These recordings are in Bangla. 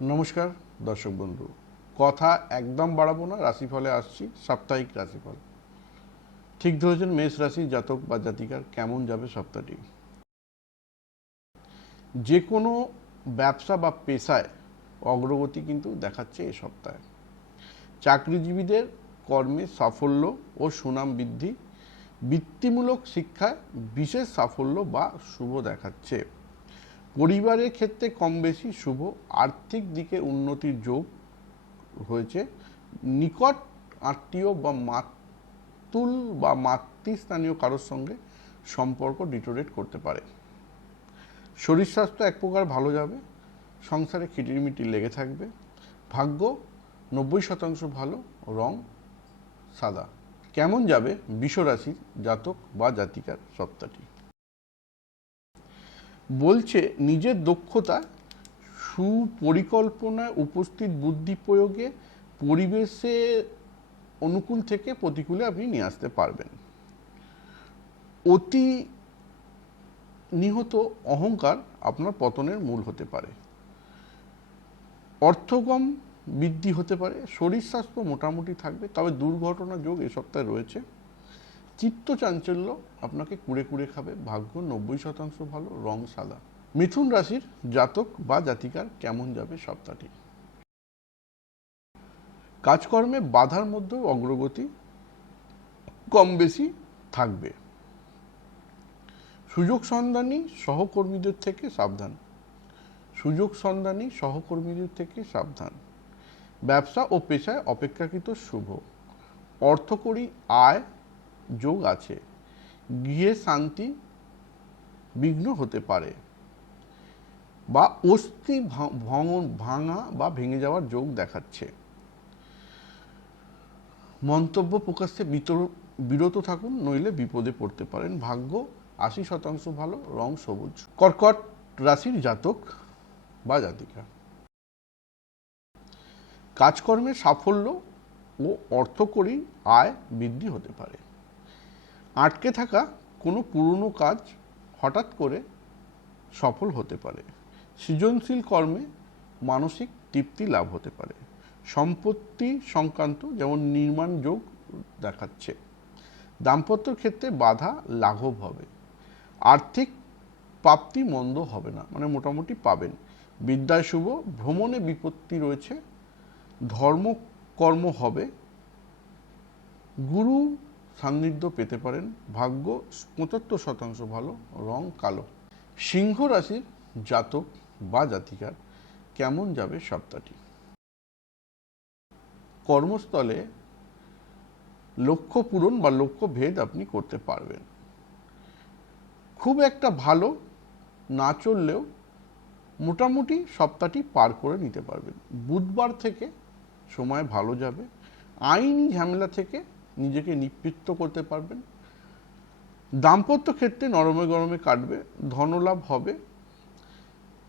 নমস্কার, দর্শক বন্ধু। কথা একদম বাড়াবো না, রাশিফলে আসছি, সাপ্তাহিক রাশিফল। ঠিক ধরেছেন, মেষ রাশি জাতক বা জাতিকার কেমন যাবে সপ্তাহটি? যে কোনো ব্যবসা বা পেশায় অগ্রগতি কিন্তু দেখাচ্ছে এ সপ্তাহে। চাকরিজীবীদের কর্মে সাফল্য ও সুনাম বৃদ্ধি, বৃত্তিমূলক শিক্ষায় বিশেষ সাফল্য বা শুভ দেখাচ্ছে। পরিবারের ক্ষেত্রে কম বেশি শুভ, আর্থিক দিকে উন্নতির যোগ হয়েছে। নিকট আত্মীয় বা মাতুল বা মাতৃস্থানীয় কারোর সঙ্গে সম্পর্ক ডিটোরেট করতে পারে। শরীর স্বাস্থ্য এক প্রকার ভালো যাবে, সংসারে খিটিমিটি লেগে থাকবে, ভাগ্য নব্বই শতাংশ ভালো, রং সাদা। কেমন যাবে? বিশ্বরাশির জাতক বা জাতিকার সপ্তাহটি। বলছে নিজের দক্ষতা সুপরিকল্পনায় উপস্থিত বুদ্ধি প্রয়োগে পরিবেশে অনুকূল থেকে প্রতিকূলে আপনি নিয়ে আসতে পারবেন। অতি নিহত অহংকার আপনার পতনের মূল হতে পারে। অর্থগম বৃদ্ধি হতে পারে, শরীর স্বাস্থ্য মোটামুটি থাকবে, তবে দুর্ঘটনা যোগ এ সপ্তাহে রয়েছে। চিত্ত চাঞ্চল্য আপনাকে কুড়ে কুড়ে খাবে, ভাগ্য নব্বই শতাংশ ভালো, রং সাদা। মিথুন রাশির জাতক বা জাতিকার কেমন যাবে সপ্তাহটি? কাজকর্মে বাধার মধ্যেও অগ্রগতি কম বেশি থাকবে। সুযোগ সন্ধানী সহকর্মীদের থেকে সাবধান। সুযোগ সন্ধানী সহকর্মীদের থেকে সাবধান। ব্যবসা ও পেশায় অপেক্ষাকৃত শুভ। অর্থকরী আয় যোগ আছে। গৃহে শান্তি বিঘ্ন হতে পারে। বা অস্থি ভা- ভঙ্গন ভাঙা বা ভেঙে যাওয়ার যোগ দেখাচ্ছে। মন্তব্য প্রকাশ্যে বিতর- বিরত থাকুন, নইলে বিপদে পড়তে পারেন। ভাগ্য আশি শতাংশ ভালো, রং সবুজ। কর্কট রাশির জাতক বা জাতিকা। কাজকর্মে সাফল্য ও অর্থকরী আয় বৃদ্ধি হতে পারে। আটকে থাকা কোনো পুরনো কাজ হঠাৎ করে সফল হতে পারে। সৃজনশীল কর্মে মানসিক তৃপ্তি লাভ হতে পারে। সম্পত্তি সংক্রান্ত যেমন নির্মাণ যোগ দেখাচ্ছে, দাম্পত্যর ক্ষেত্রে বাধা লাঘব হবে। আর্থিক প্রাপ্তি মন্দ হবে না মানে মোটামুটি পাবেন। বিদ্যায় শুভ, ভ্রমণে বিপত্তি রয়েছে ধর্ম কর্ম হবে। গুরু সান্নিধ্য পেতে পারেন। ভাগ্য পঁচাত্তর শতাংশ ভালো, রং কালো। সিংহ রাশির জাতক বা জাতিকার কেমন যাবে সপ্তাহটি? কর্মস্থলে লক্ষ্য পূরণ বা লক্ষ্য ভেদ আপনি করতে পারবেন। খুব একটা ভালো না চললেও মোটামুটি সপ্তাহটি পার করে নিতে পারবেন। বুধবার থেকে সময় ভালো যাবে। আইনি ঝামেলা থেকে নিজেকে নিবৃত্ত করতে পারবেন। দাম্পত্য ক্ষেত্রে নরমে গরমে কাটবে, ধনলাভ হবে।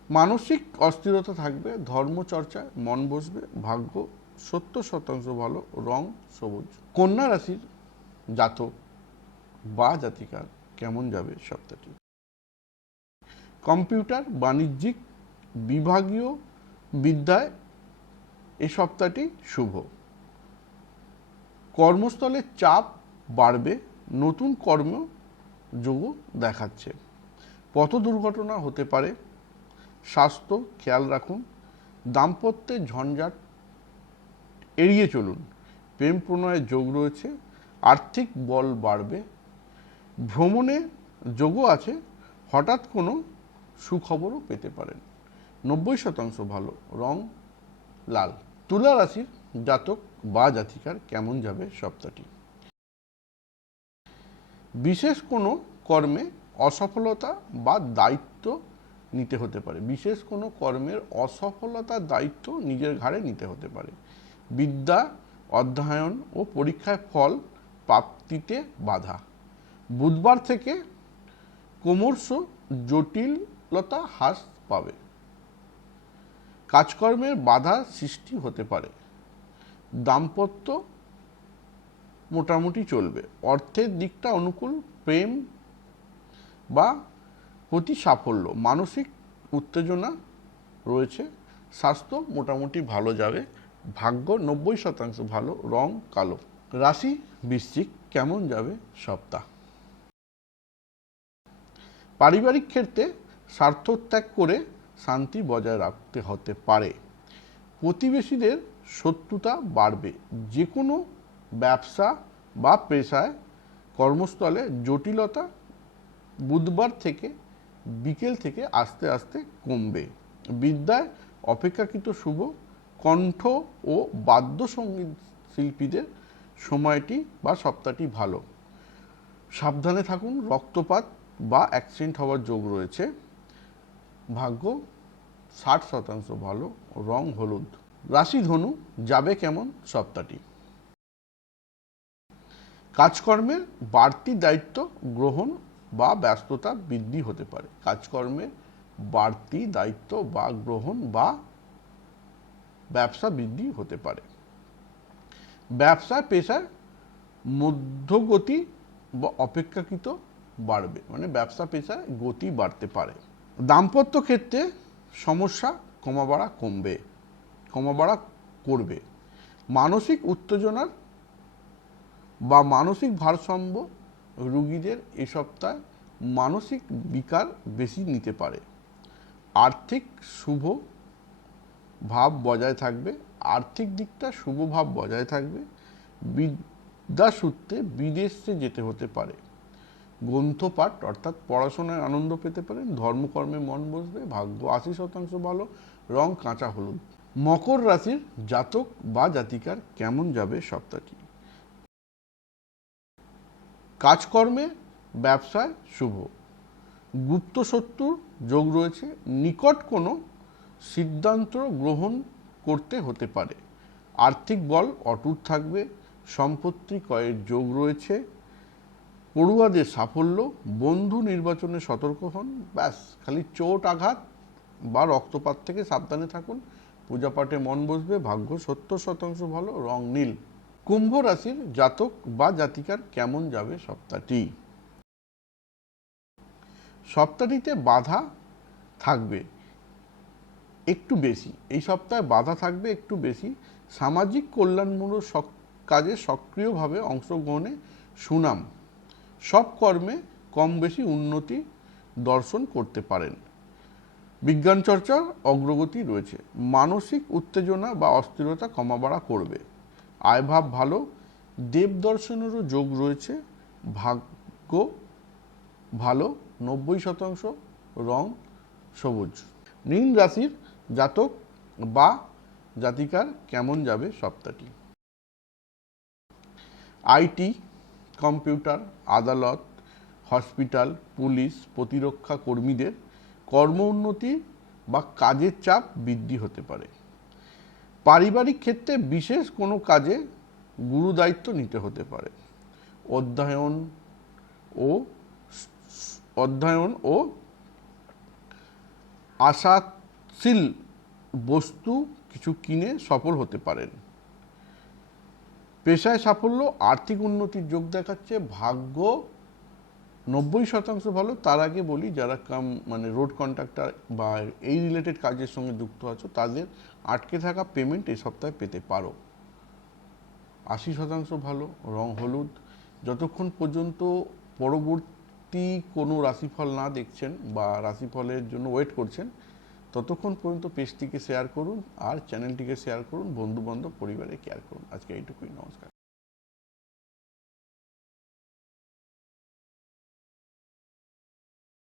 মানসিক অস্থিরতা থাকবে ধর্মচর্চায় মন বসবে, ভাগ্য সত্তর শতাংশ ভালো, রং সবুজ। কন্যা রাশির জাতক বা জাতিকার কেমন যাবে সপ্তাহটি? কম্পিউটার, বাণিজ্যিক, বিভাগীয় বিদ্যায় এ সপ্তাহটি শুভ। কর্মস্থলে চাপ বাড়বে, নতুন কর্ম যোগ দেখাচ্ছে। পথ দুর্ঘটনা হতে পারে, স্বাস্থ্য খেয়াল রাখুন, দাম্পত্যের ঝঞ্ঝাট এড়িয়ে চলুন, প্রেম প্রণয়ের যোগ রয়েছে, আর্থিক বল বাড়বে, ভ্রমণে যোগও আছে, হঠাৎ কোনো সুখবরও পেতে পারেন। নব্বই শতাংশ ভালো, রং লাল। তুলা রাশির জাতক বা জাতিকার কেমন যাবে সপ্তাহটি? বিশেষ কোনো কর্মে অসফলতা বা দায়িত্ব নিতে হতে পারে। বিশেষ কোনো কর্মের অসফলতার দায়িত্ব নিজের ঘাড়ে নিতে হতে পারে। বিদ্যা, অধ্যয়ন ও পরীক্ষায় ফল প্রাপ্তিতে বাধা। বুধবার থেকে ক্রমশ জটিলতা হ্রাস পাবে। কাজকর্মের বাধা সৃষ্টি হতে পারে। দাম্পত্য মোটামুটি চলবে। অর্থের দিকটা অনুকূল, প্রেম বা প্রতি সাফল্য। মানসিক উত্তেজনা রয়েছে। স্বাস্থ্য মোটামুটি ভালো যাবে। ভাগ্য নব্বই শতাংশ ভালো, রং কালো। রাশি বৃশ্চিক কেমন যাবে সপ্তাহ? পারিবারিক ক্ষেত্রে স্বার্থত্যাগ করে শান্তি বজায় রাখতে হতে পারে। প্রতিবেশীদের শত্রুতা বাড়বে। যে কোনো ব্যবসা বা পেশায় কর্মস্থলে জটিলতা বুধবার থেকে বিকেল থেকে আস্তে আস্তে কমবে। বিদ্যায় অপেক্ষাকৃত শুভ কণ্ঠ ও বাদ্যসঙ্গীত শিল্পীদের সময়টি বা সপ্তাহটি ভালো। সাবধানে থাকুন, রক্তপাত বা অ্যাক্সিডেন্ট হওয়ার যোগ রয়েছে। ভাগ্য ষাট শতাংশ ভালো, রং হলুদ। রাশি ধনু যাবে কেমন? সপ্তাহটি। কাজকর্মের বাড়তি দায়িত্ব গ্রহণ বা ব্যস্ততা বৃদ্ধি হতে পারে। কাজকর্মের বাড়তি দায়িত্ব বা গ্রহণ বা ব্যবসা বৃদ্ধি হতে পারে। ব্যবসা পেশায় মধ্যগতি বা অপেক্ষাকৃত বাড়বে। মানে ব্যবসা পেশায় গতি বাড়তে পারে। দাম্পত্য ক্ষেত্রে সমস্যা কমা বাড়া কমবে, কমা বাড়া করবে। মানসিক উত্তেজনার বা মানসিক ভারসাম্য রুগীদের এই সপ্তাহে মানসিক বিকার বেশি নিতে পারে। আর্থিক শুভ ভাব বজায় থাকবে, আর্থিক দিকটা শুভ ভাব বজায় থাকবে। বিদ্যাসূত্রে বিদেশে যেতে হতে পারে। গ্রন্থপাঠ, অর্থাৎ পড়াশোনায় আনন্দ পেতে পারেন, ধর্মকর্মে মন বসবে, ভাগ্য আশি শতাংশ ভালো, রং কাঁচা হলুদ। মকর রাশির জাতক বা জাতিকার কেমন যাবে সপ্তাহটি? কাজকর্মে ব্যবসায় শুভ। গুপ্ত শত্রুর যোগ রয়েছে, নিকট কোনো সিদ্ধান্ত গ্রহণ করতে হতে পারে। আর্থিক বল অটুট থাকবে, সম্পত্তি ক্রয়ের যোগ রয়েছে পড়ুয়াদের সাফল্য, বন্ধু নির্বাচনে সতর্ক হন, ব্যাস, খালি চোট আঘাত বা রক্তপাত থেকে সাবধানে থাকুন। পূজাপাঠে মন বসবে, ভাগ্য সত্তর শতাংশ ভালো, রং নীল। কুম্ভ রাশির জাতক বা জাতিকার কেমন যাবে সপ্তাহটি? সপ্তাহটিতে বাধা থাকবে একটু বেশি। এই সপ্তাহে বাধা থাকবে একটু বেশি। সামাজিক কল্যাণমূলক কাজে সক্রিয়ভাবে অংশগ্রহণে সুনাম। সব কর্মে কম বেশি উন্নতি দর্শন করতে পারেন। বিজ্ঞান চর্চার অগ্রগতি রয়েছে। মানসিক উত্তেজনা বা অস্থিরতা কমা বাড়া করবে। আয়ভাব ভালো। দেব দর্শনেরও যোগ রয়েছে। ভাগ্য ভালো। নব্বই শতাংশ রং সবুজ। নীল রাশির জাতক বা জাতিকার কেমন যাবে সপ্তাহটি? আইটি কম্পিউটার, আদালত, হসপিটাল, পুলিশ, প্রতিরক্ষা কর্মীদের কর্ম উন্নতি বা কাজের চাপ বৃদ্ধি হতে পারে। পারিবারিক ক্ষেত্রে বিশেষ কোনো কাজে গুরু দায়িত্ব নিতে হতে পারে। অধ্যয়ন ও অধ্যয়ন ও আশাশীল বস্তু কিছু কিনে সফল হতে পারেন। পেশায় সাফল্য, আর্থিক উন্নতির যোগ দেখাচ্ছে, ভাগ্য নব্বই শতাংশ ভালো। তার আগে বলি, যারা কাম মানে রোড কন্ট্রাক্টর বা এই রিলেটেড কাজের সঙ্গে যুক্ত আছো, তাদের আটকে থাকা পেমেন্ট এই সপ্তাহে পেতে পারো। আশি শতাংশ ভালো, রং হলুদ। যতক্ষণ পর্যন্ত পরবর্তী কোনো রাশিফল না দেখছেন বা রাশিফলের জন্য ওয়েট করছেন ততক্ষণ পর্যন্ত পেজটিকে শেয়ার করুন আর চ্যানেলটিকে শেয়ার করুন বন্ধু বান্ধব পরিবারে কেয়ার করুন। আজকে এইটুকুই, নমস্কার।